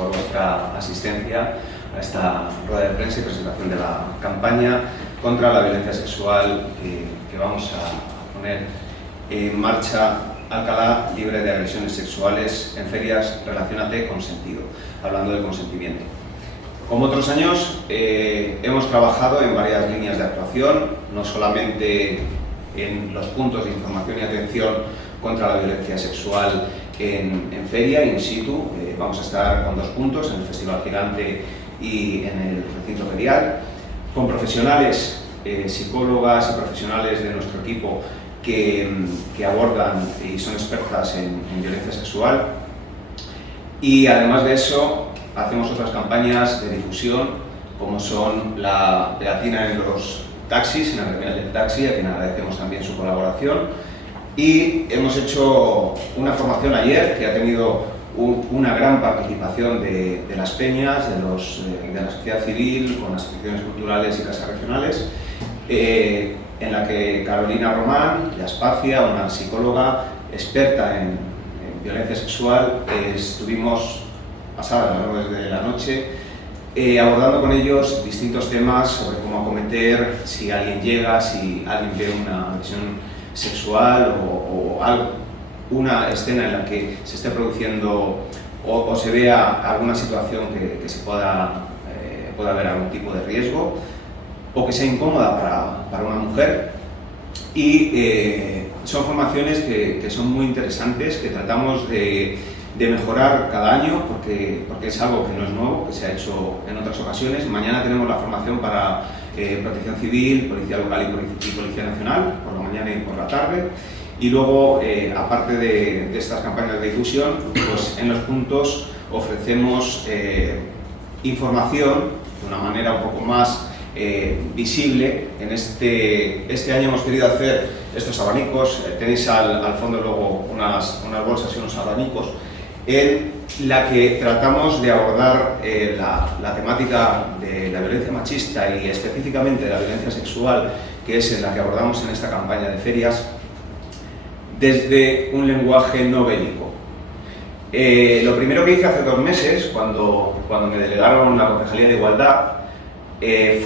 por vuestra asistencia a esta rueda de prensa y presentación de la campaña contra la violencia sexual que vamos a poner en marcha. Alcalá libre de agresiones sexuales en ferias, relaciónate con sentido, hablando de consentimiento. Como otros años, hemos trabajado en varias líneas de actuación, no solamente en los puntos de información y atención contra la violencia sexual en feria, in situ. Vamos a estar con 2 puntos, en el Festival Gigante y en el recinto ferial, con profesionales, psicólogas y profesionales de nuestro equipo que abordan y son expertas en violencia sexual. Y además de eso, hacemos otras campañas de difusión, como son la pegatina en los taxis, en la terminal del taxi, a quien agradecemos también su colaboración. Y hemos hecho una formación ayer que ha tenido una gran participación de las peñas, de la sociedad civil, con las instituciones culturales y casas regionales, en la que Carolina Román, de Aspacia, una psicóloga experta en violencia sexual, estuvimos pasadas las 9 de la noche abordando con ellos distintos temas sobre cómo acometer si alguien llega, si alguien ve una agresión sexual o algo, una escena en la que se esté produciendo o se vea alguna situación que se pueda haber algún tipo de riesgo o que sea incómoda para una mujer. Y son formaciones que son muy interesantes, que tratamos de mejorar cada año, porque es algo que no es nuevo, que se ha hecho en otras ocasiones. Mañana tenemos la formación para Protección Civil, Policía Local y Policía Nacional, por la mañana y por la tarde. Y luego, aparte de estas campañas de difusión, pues en los puntos ofrecemos información de una manera un poco más visible. En este año hemos querido hacer estos abanicos, tenéis al fondo luego unas bolsas y unos abanicos, en la que tratamos de abordar la temática de la violencia machista y específicamente de la violencia sexual, que es en la que abordamos en esta campaña de ferias, desde un lenguaje no bélico. Lo primero que hice hace 2 meses, cuando me delegaron la Concejalía de Igualdad,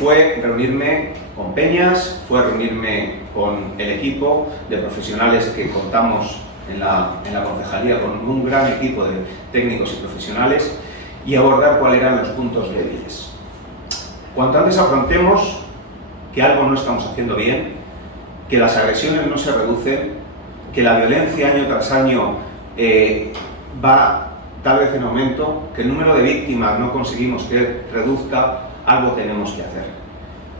fue reunirme con peñas, fue reunirme con el equipo de profesionales que contamos en la concejalía, con un gran equipo de técnicos y profesionales, y abordar cuáles eran los puntos débiles. Cuanto antes afrontemos que algo no estamos haciendo bien, que las agresiones no se reducen, que la violencia año tras año va tal vez en aumento, que el número de víctimas no conseguimos que reduzca, algo tenemos que hacer.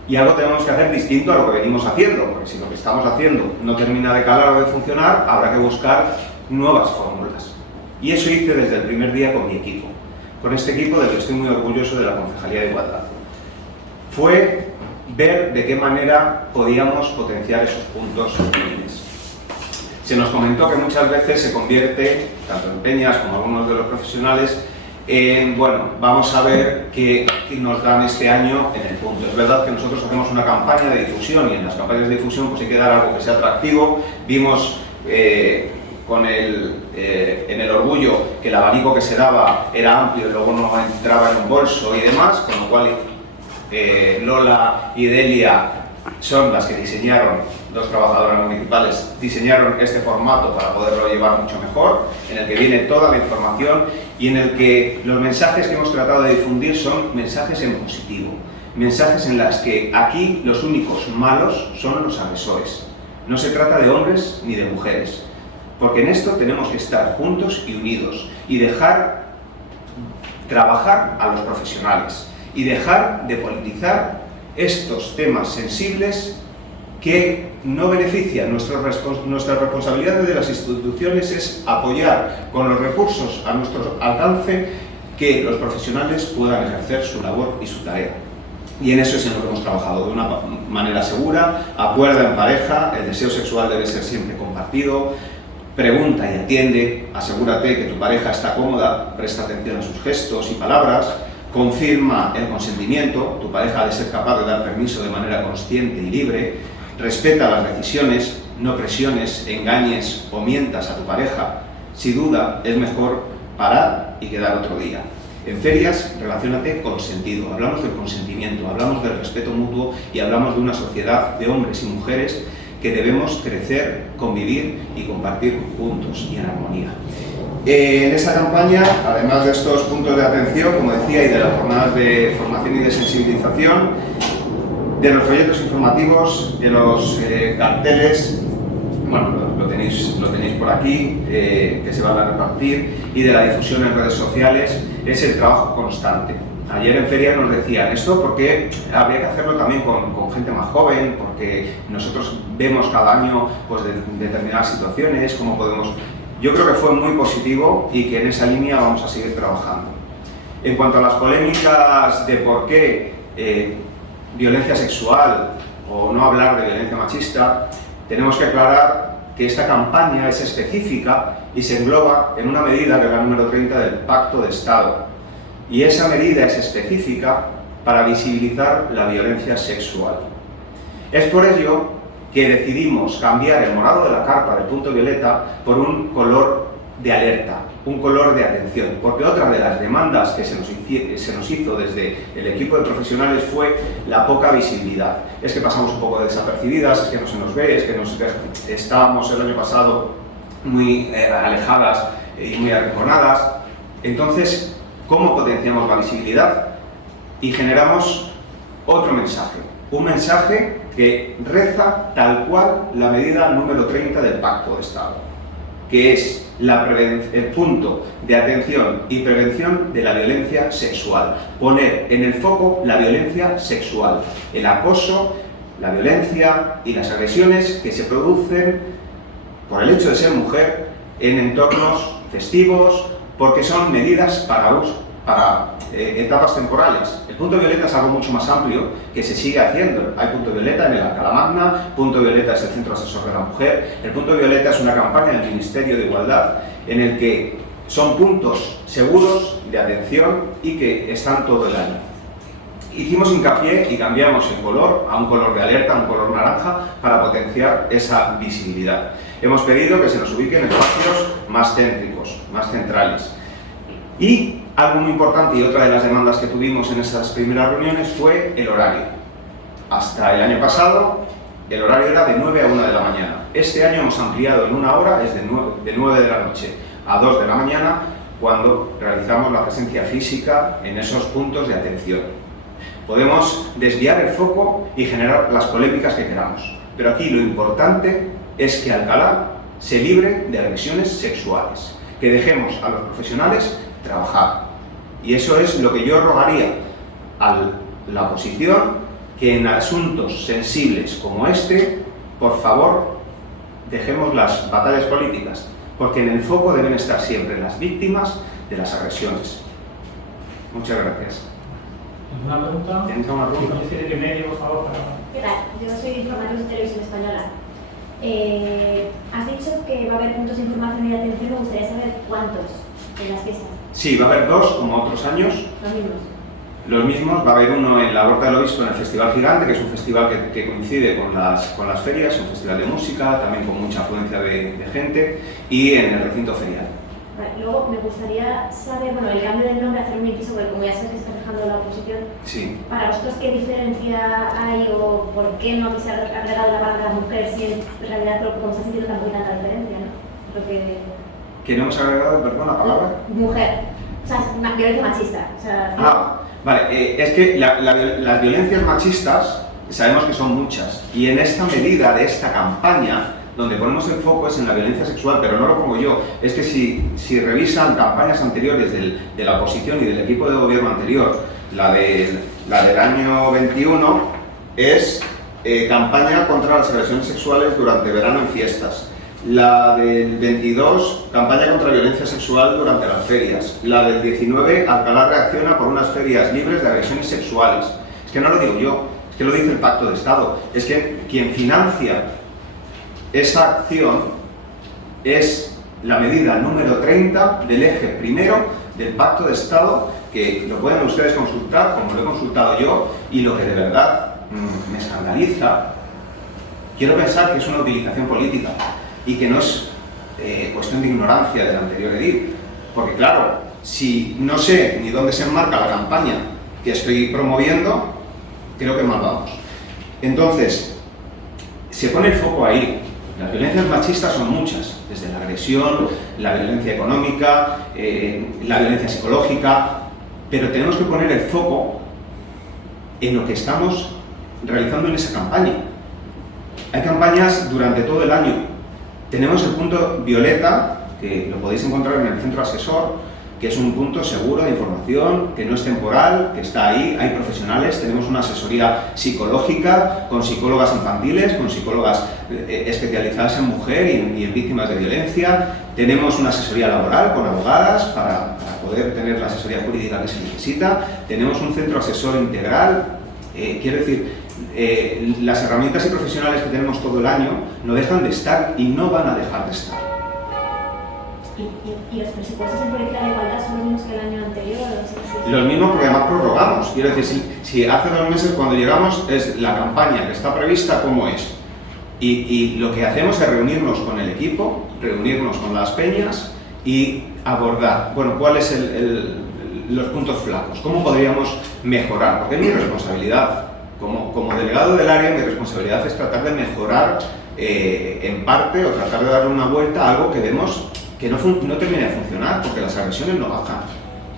Y algo tenemos que hacer distinto a lo que venimos haciendo, porque si lo que estamos haciendo no termina de calar o de funcionar, habrá que buscar nuevas fórmulas. Y eso hice desde el primer día con mi equipo, con este equipo del que estoy muy orgulloso de la Concejalía de Igualdad. Fue ver de qué manera podíamos potenciar esos puntos débiles. Se nos comentó que muchas veces se convierte, tanto en peñas como algunos de los profesionales, bueno, vamos a ver qué nos dan este año en el punto. Es verdad que nosotros hacemos una campaña de difusión y en las campañas de difusión pues hay que dar algo que sea atractivo. Vimos en el orgullo que el abanico que se daba era amplio y luego no entraba en un bolso y demás, con lo cual Lola y Delia son las que diseñaron, 2 trabajadoras municipales, diseñaron este formato para poderlo llevar mucho mejor, en el que viene toda la información y en el que los mensajes que hemos tratado de difundir son mensajes en positivo, mensajes en los que aquí los únicos malos son los agresores. No se trata de hombres ni de mujeres, porque en esto tenemos que estar juntos y unidos y dejar trabajar a los profesionales y dejar de politizar estos temas sensibles que no benefician. Nuestra responsabilidad desde las instituciones es apoyar con los recursos a nuestro alcance que los profesionales puedan ejercer su labor y su tarea. Y en eso es en lo que hemos trabajado, de una manera segura, acuerda en pareja, el deseo sexual debe ser siempre compartido, pregunta y atiende, asegúrate que tu pareja está cómoda, presta atención a sus gestos y palabras, confirma el consentimiento, tu pareja ha de ser capaz de dar permiso de manera consciente y libre, respeta las decisiones, no presiones, engañes o mientas a tu pareja, si duda es mejor parar y quedar otro día. En ferias, relaciónate con sentido. Hablamos del consentimiento, hablamos del respeto mutuo y hablamos de una sociedad de hombres y mujeres que debemos crecer, convivir y compartir juntos y en armonía. En esa campaña, además de estos puntos de atención, como decía, y de las jornadas de formación y de sensibilización, de los folletos informativos, de los carteles, bueno, lo tenéis por aquí, que se van a repartir, y de la difusión en redes sociales, es el trabajo constante. Ayer en feria nos decían esto porque habría que hacerlo también con gente más joven, porque nosotros vemos cada año pues, determinadas situaciones, cómo podemos... Yo creo que fue muy positivo y que en esa línea vamos a seguir trabajando. En cuanto a las polémicas de por qué violencia sexual o no hablar de violencia machista, tenemos que aclarar que esta campaña es específica y se engloba en una medida, que es la número 30 del Pacto de Estado. Y esa medida es específica para visibilizar la violencia sexual. Es por ello que decidimos cambiar el morado de la carpa del punto violeta por un color de alerta, un color de atención, porque otra de las demandas que se nos hizo desde el equipo de profesionales fue la poca visibilidad. Es que pasamos un poco desapercibidas, es que no se nos ve, es que estábamos el año pasado muy alejadas y muy arrinconadas. Entonces, ¿cómo potenciamos la visibilidad? Y generamos otro mensaje, un mensaje que reza tal cual la medida número 30 del Pacto de Estado, que es el punto de atención y prevención de la violencia sexual. Poner en el foco la violencia sexual, el acoso, la violencia y las agresiones que se producen por el hecho de ser mujer en entornos festivos, porque son medidas para etapas temporales. El punto violeta es algo mucho más amplio que se sigue haciendo. Hay punto violeta en el Alcalá Magna, punto violeta es el Centro Asesor de la Mujer, el punto violeta es una campaña del Ministerio de Igualdad en el que son puntos seguros de atención y que están todo el año. Hicimos hincapié y cambiamos el color a un color de alerta, a un color naranja, para potenciar esa visibilidad. Hemos pedido que se nos ubiquen espacios más céntricos, más centrales. Y algo muy importante y otra de las demandas que tuvimos en esas primeras reuniones fue el horario. Hasta el año pasado el horario era de 9 a 1 de la mañana. Este año hemos ampliado en una hora, es de 9 de la noche a 2 de la mañana, cuando realizamos la presencia física en esos puntos de atención. Podemos desviar el foco y generar las polémicas que queramos, pero aquí lo importante es que Alcalá se libre de agresiones sexuales, que dejemos a los profesionales trabajar. Y eso es lo que yo rogaría a la oposición, que en asuntos sensibles como este, por favor, dejemos las batallas políticas, porque en el foco deben estar siempre las víctimas de las agresiones. Muchas gracias. ¿Alguna pregunta? ¿Tienes alguna pregunta? ¿De qué medio, por favor? ¿Qué tal? Yo soy informativos de Televisión Española. Has dicho que va a haber puntos de información y de atención. Me gustaría saber cuántos en las fiestas. Sí, va a haber dos, como otros años. Los mismos. Los mismos, va a haber uno en la Huerta del Obispo, en el Festival Gigante, que es un festival que coincide con las ferias, un festival de música, también con mucha afluencia de gente, y en el recinto ferial. Vale, luego me gustaría saber, bueno, el cambio del nombre, hacer un inciso, porque como ya sabes que está dejando la oposición, Sí. para vosotros, ¿qué diferencia hay o por qué no se ha agregado la palabra mujer si en realidad, como se ha sentido, tampoco hay tanta diferencia, ¿no? ¿Que no hemos agregado, perdón, la palabra? Mujer, o sea, violencia machista. O sea, Vale, es que las violencias machistas sabemos que son muchas, y en esta medida de esta campaña, donde ponemos el foco es en la violencia sexual, pero no lo pongo yo, es que si revisan campañas anteriores de la oposición y del equipo de gobierno anterior, la del año 21 es campaña contra las agresiones sexuales durante verano en fiestas. La del 22, campaña contra violencia sexual durante las ferias. La del 19, Alcalá reacciona por unas ferias libres de agresiones sexuales. Es que no lo digo yo, es que lo dice el Pacto de Estado. Es que quien financia esa acción es la medida número 30 del eje primero del Pacto de Estado, que lo pueden ustedes consultar, como lo he consultado yo, y lo que de verdad me escandaliza, quiero pensar que es una utilización política y que no es cuestión de ignorancia del anterior edil, porque claro, si no sé ni dónde se enmarca la campaña que estoy promoviendo, creo que mal vamos. Entonces, se pone el foco ahí. Las violencias machistas son muchas, desde la agresión, la violencia económica, la violencia psicológica, pero tenemos que poner el foco en lo que estamos realizando en esa campaña. Hay campañas durante todo el año. Tenemos el punto violeta, que lo podéis encontrar en el centro asesor, que es un punto seguro de información, que no es temporal, que está ahí, hay profesionales, tenemos una asesoría psicológica con psicólogas infantiles, con psicólogas especializadas en mujer y en víctimas de violencia, tenemos una asesoría laboral con abogadas para poder tener la asesoría jurídica que se necesita, tenemos un centro asesor integral, quiero decir, las herramientas y profesionales que tenemos todo el año no dejan de estar y no van a dejar de estar. ¿Y los presupuestos en política de igualdad son los mismos que el año anterior? Los mismos, porque además prorrogamos. Quiero decir, si hace 2 meses cuando llegamos es la campaña que está prevista, ¿cómo es? Y lo que hacemos es reunirnos con el equipo, reunirnos con las peñas y abordar, bueno, cuáles son los puntos flacos, cómo podríamos mejorar, porque es mi responsabilidad. Como delegado del área, mi responsabilidad es tratar de mejorar en parte o tratar de darle una vuelta a algo que vemos que no termina de funcionar, porque las agresiones no bajan.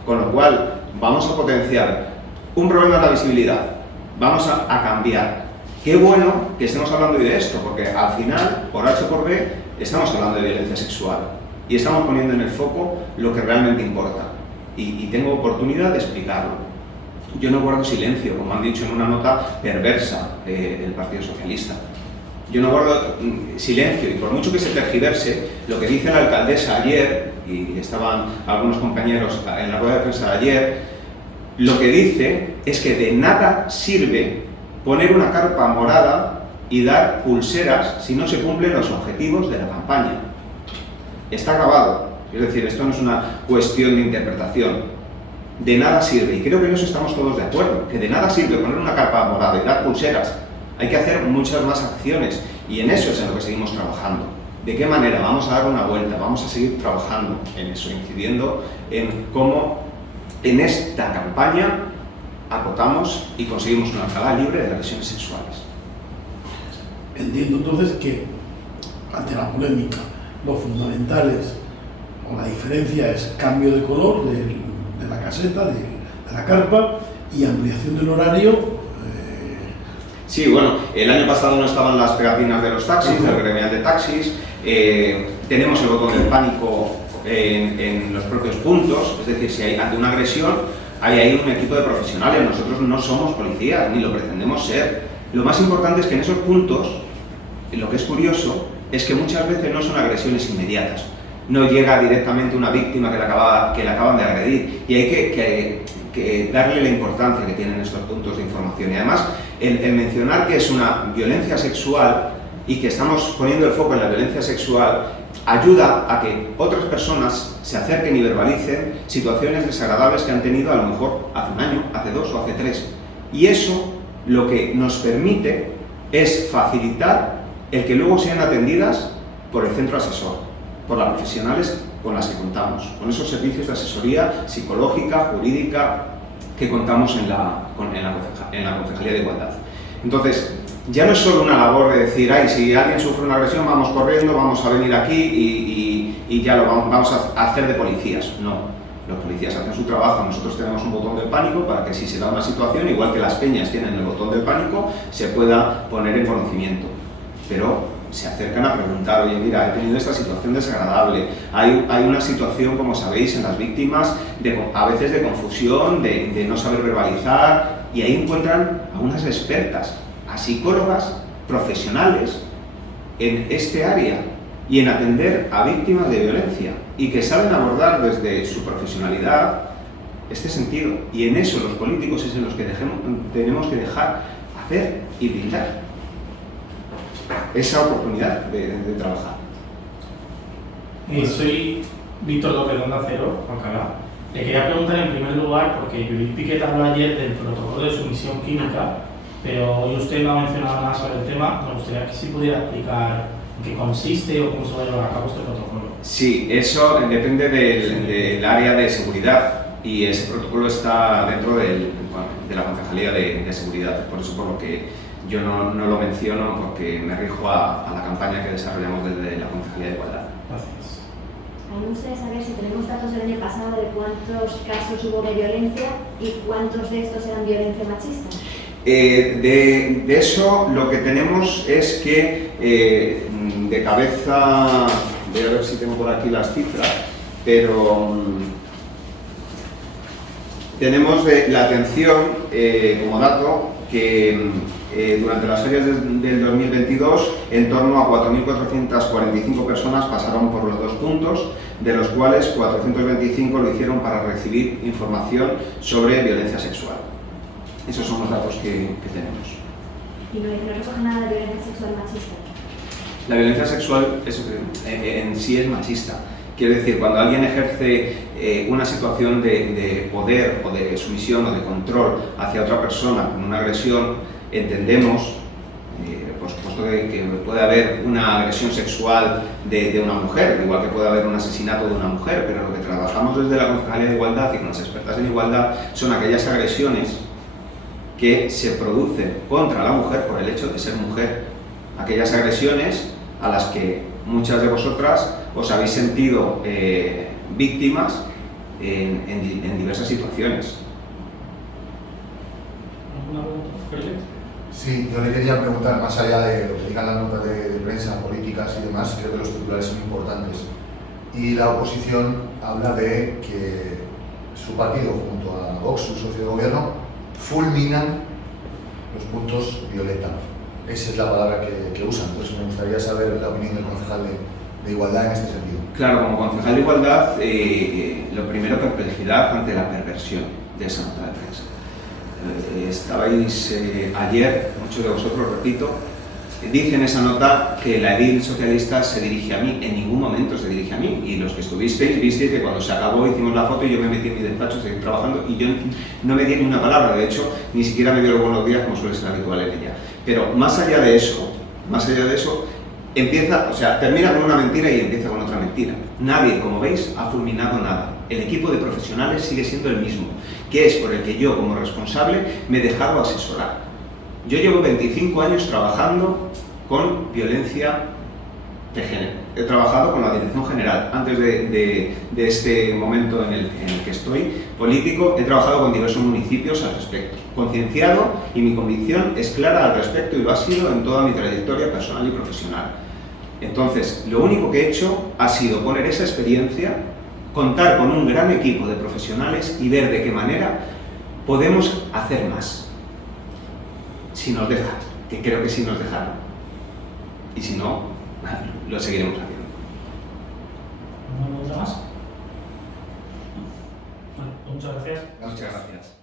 Con lo cual, vamos a potenciar un problema de la visibilidad, vamos a cambiar. Qué bueno que estemos hablando hoy de esto, porque al final, por H o por B, estamos hablando de violencia sexual y estamos poniendo en el foco lo que realmente importa. Y tengo oportunidad de explicarlo. Yo no guardo silencio, como han dicho en una nota perversa del Partido Socialista. Yo no guardo silencio, y por mucho que se tergiverse, lo que dice la alcaldesa ayer, y estaban algunos compañeros en la rueda de prensa de ayer, lo que dice es que de nada sirve poner una carpa morada y dar pulseras si no se cumplen los objetivos de la campaña. Está grabado, es decir, esto no es una cuestión de interpretación. De nada sirve, y creo que en eso estamos todos de acuerdo, que de nada sirve poner una carpa morada y dar pulseras. Hay que hacer muchas más acciones y en eso es en lo que seguimos trabajando. ¿De qué manera? Vamos a dar una vuelta, vamos a seguir trabajando en eso, incidiendo en cómo en esta campaña acotamos y conseguimos una Alcalá libre de agresiones sexuales. Entiendo entonces que ante la polémica lo fundamental es, o la diferencia es cambio de color de la caseta, de la carpa y ampliación del horario. Sí, bueno, el año pasado no estaban las pegatinas de los taxis, del gremial de taxis, tenemos el botón del pánico en los propios puntos, es decir, si hay ante una agresión, hay ahí un equipo de profesionales, nosotros no somos policías, ni lo pretendemos ser. Lo más importante es que en esos puntos, lo que es curioso, es que muchas veces no son agresiones inmediatas, no llega directamente una víctima que la acaban de agredir, y hay que darle la importancia que tienen estos puntos de información. Y además, el mencionar que es una violencia sexual y que estamos poniendo el foco en la violencia sexual ayuda a que otras personas se acerquen y verbalicen situaciones desagradables que han tenido a lo mejor hace 1 año, hace 2 o hace 3. Y eso lo que nos permite es facilitar el que luego sean atendidas por el centro asesor, por las profesionales con las que contamos, con esos servicios de asesoría psicológica, jurídica que contamos en la Concejalía de Igualdad. Entonces, ya no es solo una labor de decir, ay, si alguien sufre una agresión, vamos corriendo, vamos a venir aquí y ya lo vamos a hacer de policías. No, los policías hacen su trabajo, nosotros tenemos un botón del pánico para que si se da una situación, igual que las peñas tienen el botón del pánico, se pueda poner en conocimiento. Pero se acercan a preguntar, oye, mira, he tenido esta situación desagradable, hay una situación, como sabéis, en las víctimas, a veces de confusión, de no saber verbalizar, y ahí encuentran a unas expertas, a psicólogas profesionales en este área y en atender a víctimas de violencia, y que saben abordar desde su profesionalidad este sentido, y en eso los políticos es en los que tenemos que dejar hacer y brindar esa oportunidad de trabajar. Soy Víctor López de Onda Cero, Alcalá. Le quería preguntar en primer lugar, porque Judith Piquet habló ayer del protocolo de sumisión química, pero hoy usted no ha mencionado nada sobre el tema. Me gustaría que sí pudiera explicar en qué consiste o cómo se va a llevar a cabo este protocolo. Sí, eso depende del área de seguridad y ese protocolo está dentro de la Concejalía de Seguridad, por eso por lo que yo no lo menciono, porque me rijo a la campaña que desarrollamos desde la Concejalía de Igualdad. Gracias. A mí me gustaría saber si tenemos datos del año pasado de cuántos casos hubo de violencia y cuántos de estos eran violencia machista. De eso lo que tenemos es que de cabeza, voy a ver si tengo por aquí las cifras, pero tenemos la atención como dato que durante las ferias del 2022 en torno a 4.445 personas pasaron por los 2 puntos, de los cuales 425 lo hicieron para recibir información sobre violencia sexual. Esos son los datos que tenemos. Y no recoge nada de violencia sexual machista. La violencia sexual en sí es machista. Quiero decir, cuando alguien ejerce una situación de poder o de sumisión o de control hacia otra persona con una agresión, entendemos, por supuesto, que puede haber una agresión sexual de una mujer, igual que puede haber un asesinato de una mujer, pero lo que trabajamos desde la Concejalía de Igualdad y con las expertas en igualdad son aquellas agresiones que se producen contra la mujer por el hecho de ser mujer. Aquellas agresiones a las que muchas de vosotras os habéis sentido víctimas en diversas situaciones. ¿Alguna pregunta? Sí, yo le quería preguntar, más allá de lo que digan las notas de prensa, políticas y demás, creo que los titulares son importantes. Y la oposición habla de que su partido, junto a Vox, su socio de gobierno, fulminan los puntos violeta. Esa es la palabra que usan, pues me gustaría saber la opinión del concejal de Igualdad en este sentido. Claro, como concejal de Igualdad, lo primero, perplejidad ante la perversión de esa nota de prensa. Estabais ayer, muchos de vosotros, repito, dice en esa nota que la edil socialista se dirige a mí. En ningún momento se dirige a mí, y los que estuvisteis visteis que cuando se acabó hicimos la foto y yo me metí en mi despacho a seguir trabajando y yo no me di ni una palabra. De hecho, ni siquiera me dio los buenos días como suele ser habitual en ella. Pero más allá de eso, termina con una mentira y empieza con otra mentira. Nadie, como veis, ha fulminado nada. El equipo de profesionales sigue siendo el mismo, que es por el que yo, como responsable, me he dejado asesorar. Yo llevo 25 años trabajando con violencia de género. He trabajado con la Dirección General. Antes de este momento en el que estoy político, he trabajado con diversos municipios al respecto. Concienciado, y mi convicción es clara al respecto y lo ha sido en toda mi trayectoria personal y profesional. Entonces, lo único que he hecho ha sido poner esa experiencia, contar con un gran equipo de profesionales y ver de qué manera podemos hacer más. Si nos dejan, que creo que sí nos dejaron. Y si no, lo seguiremos haciendo. ¿No me gusta más? Bueno, muchas gracias. Muchas gracias.